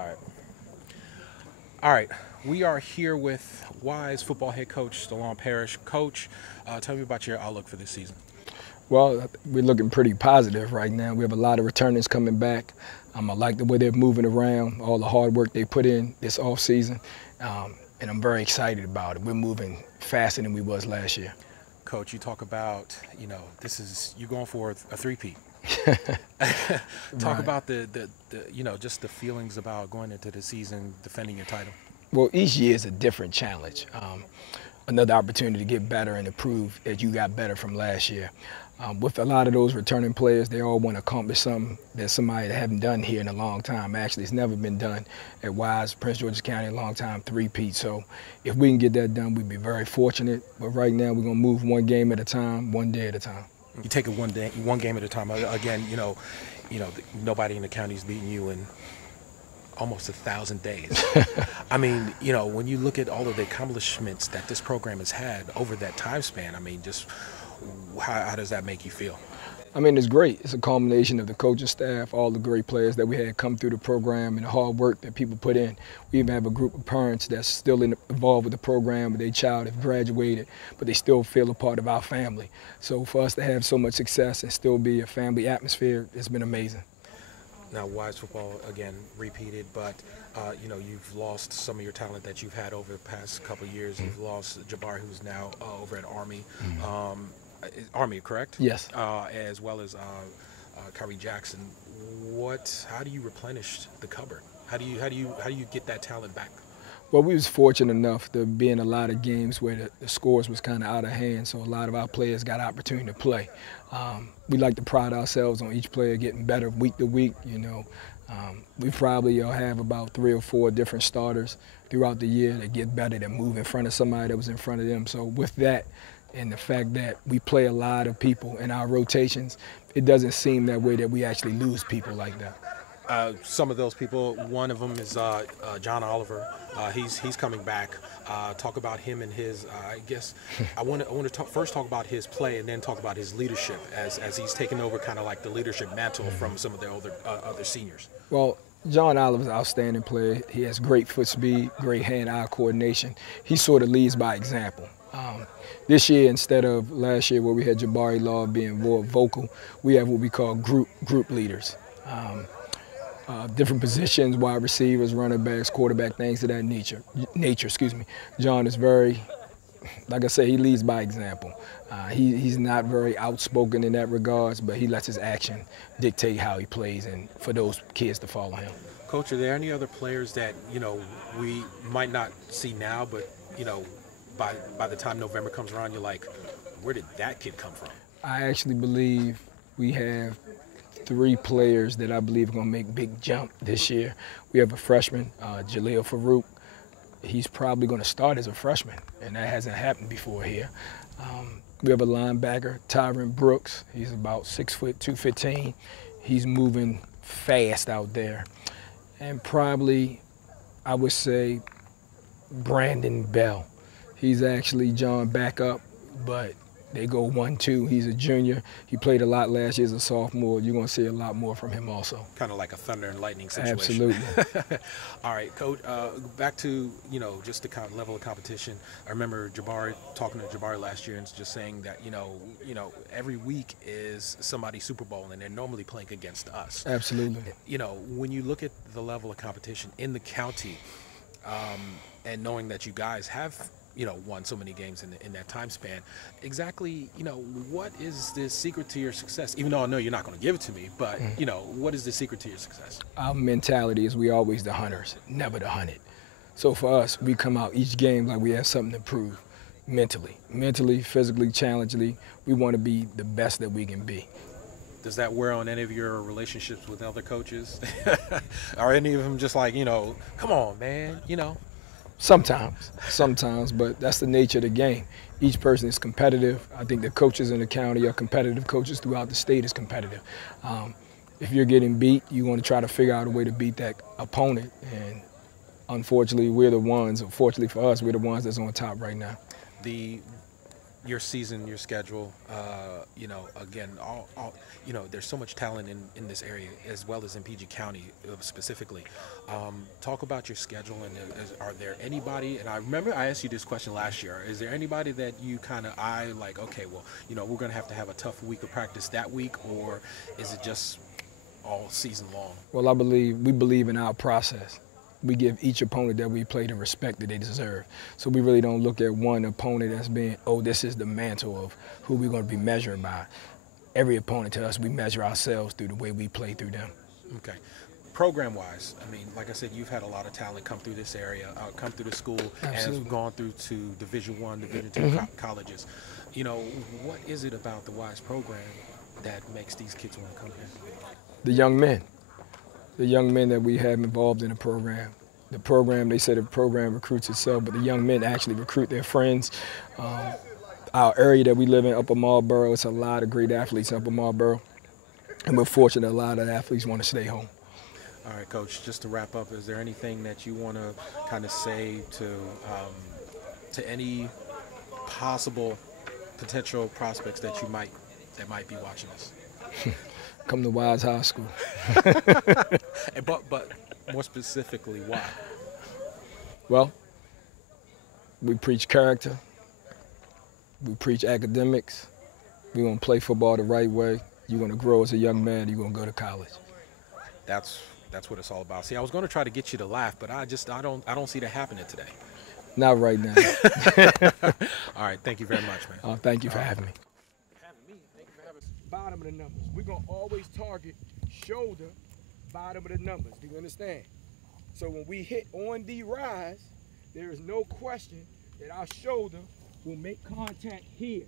All right. All right. We are here with Wise football head coach DaLawn Parrish. Coach, tell me about your outlook for this season. Well, we're looking pretty positive right now. We have a lot of returners coming back. I like the way they're moving around, all the hard work they put in this offseason, and I'm very excited about it. We're moving faster than we was last year. Coach, you talk about, you're going for a three-peat. Talk Right. about just the feelings about going into the season defending your title. Well, each year is a different challenge. Another opportunity to get better and improve as you got better from last year. With a lot of those returning players, they all want to accomplish something that somebody that haven't done here in a long time. Actually, it's never been done at Wise, Prince George's County, a long time, three-peat. So if we can get that done, we'd be very fortunate. But right now, we're going to move one game at a time, one day at a time. You take it one game at a time. Again, nobody in the county's beating you in almost 1,000 days. I mean, when you look at all of the accomplishments that this program has had over that time span, I mean, just how does that make you feel? I mean, it's great. It's a culmination of the coaching staff, all the great players that we had come through the program, and the hard work that people put in. We even have a group of parents that's still involved with the program, but their child has graduated, but they still feel a part of our family. So for us to have so much success and still be a family atmosphere, it's been amazing. Now, Wise football, again, repeated, but, you've lost some of your talent that you've had over the past couple of years. You've lost Jabari, who's now over at Army. Army, correct? Yes. As well as Kyrie Jackson. How do you replenish the cupboard? How do you get that talent back? Well, we was fortunate enough to be in a lot of games where the scores was kind of out of hand, so a lot of our players got opportunity to play. We like to pride ourselves on each player getting better week to week. We probably have about 3 or 4 different starters throughout the year that get better, that move in front of somebody that was in front of them. So with that, and the fact that we play a lot of people in our rotations, it doesn't seem that way that we actually lose people like that. Some of those people, one of them is John Oliver. He's coming back. Talk about him and his. I guess I want to first talk about his play and then talk about his leadership as he's taken over kind of like the leadership mantle from some of the other seniors. Well, John Oliver's an outstanding player. He has great foot speed, great hand-eye coordination. He sort of leads by example. This year, instead of last year where we had Jabari Law being more vocal, we have what we call group leaders. Different positions, wide receivers, running backs, quarterback, things of that nature. John is very, like I said, he leads by example. He's not very outspoken in that regards, but he lets his action dictate how he plays and for those kids to follow him. Coach, are there any other players that, we might not see now, but, by the time November comes around, you're like, where did that kid come from? I actually believe we have 3 players that I believe are going to make big jump this year. We have a freshman, Jaleel Farouk. He's probably going to start as a freshman, and that hasn't happened before here. We have a linebacker, Tyron Brooks. He's about 6 foot, 215. He's moving fast out there. And probably, I would say, Brandon Bell. He's actually John backup, but they go 1-2. He's a junior. He played a lot last year as a sophomore. You're going to see a lot more from him also. Kind of like a thunder and lightning situation. Absolutely. All right, Coach, back to, just the kind of level of competition. I remember talking to Jabari last year and just saying that, every week is somebody's Super Bowl and they're normally playing against us. Absolutely. When you look at the level of competition in the county and knowing that you guys have won so many games in that time span. Exactly, what is the secret to your success? Even though I know you're not going to give it to me, but, what is the secret to your success? Our mentality is we always the hunters, never the hunted. So for us, we come out each game like we have something to prove mentally, physically, challengingly. We want to be the best that we can be. Does that wear on any of your relationships with other coaches? Are any of them just like, come on, man, Sometimes, but that's the nature of the game. Each person is competitive. I think the coaches in the county are competitive. Coaches throughout the state is competitive. If you're getting beat, you want to try to figure out a way to beat that opponent. And unfortunately, fortunately for us, we're the ones that's on top right now. The your season, your schedule, again, there's so much talent in this area as well as in PG County specifically. Talk about your schedule, and are there anybody, and I remember I asked you this question last year, is there anybody that you kind of eye like, okay, well, we're going to have a tough week of practice that week, or is it just all season long? Well, we believe in our process. We give each opponent that we play the respect that they deserve. So we really don't look at one opponent as being, oh, this is the mantle of who we're going to be measured by. Every opponent to us, we measure ourselves through the way we play through them. Okay. Program-wise, I mean, like I said, you've had a lot of talent come through this area, come through the school, Absolutely. and have gone through to Division I, Division II colleges. What is it about the WISE program that makes these kids want to come here? The young men. The young men that we have involved in the program. The program, they say the program recruits itself, but the young men actually recruit their friends. Our area that we live in, Upper Marlboro, it's a lot of great athletes in Upper Marlboro. And we're fortunate a lot of athletes want to stay home. All right, Coach, just to wrap up, is there anything that you want to kind of say to any possible potential prospects that might be watching us? Come to Wise High School. But more specifically, why? Well, we preach character. We preach academics. We're going to play football the right way. You're going to grow as a young man. You're going to go to college. That's what it's all about. See, I was going to try to get you to laugh, but I don't see that happening today. Not right now. All right, thank you very much, man. Thank you for having me. Bottom of the numbers. We're going to always target shoulder, bottom of the numbers. Do you understand? So when we hit on the rise, there is no question that our shoulder will make contact here.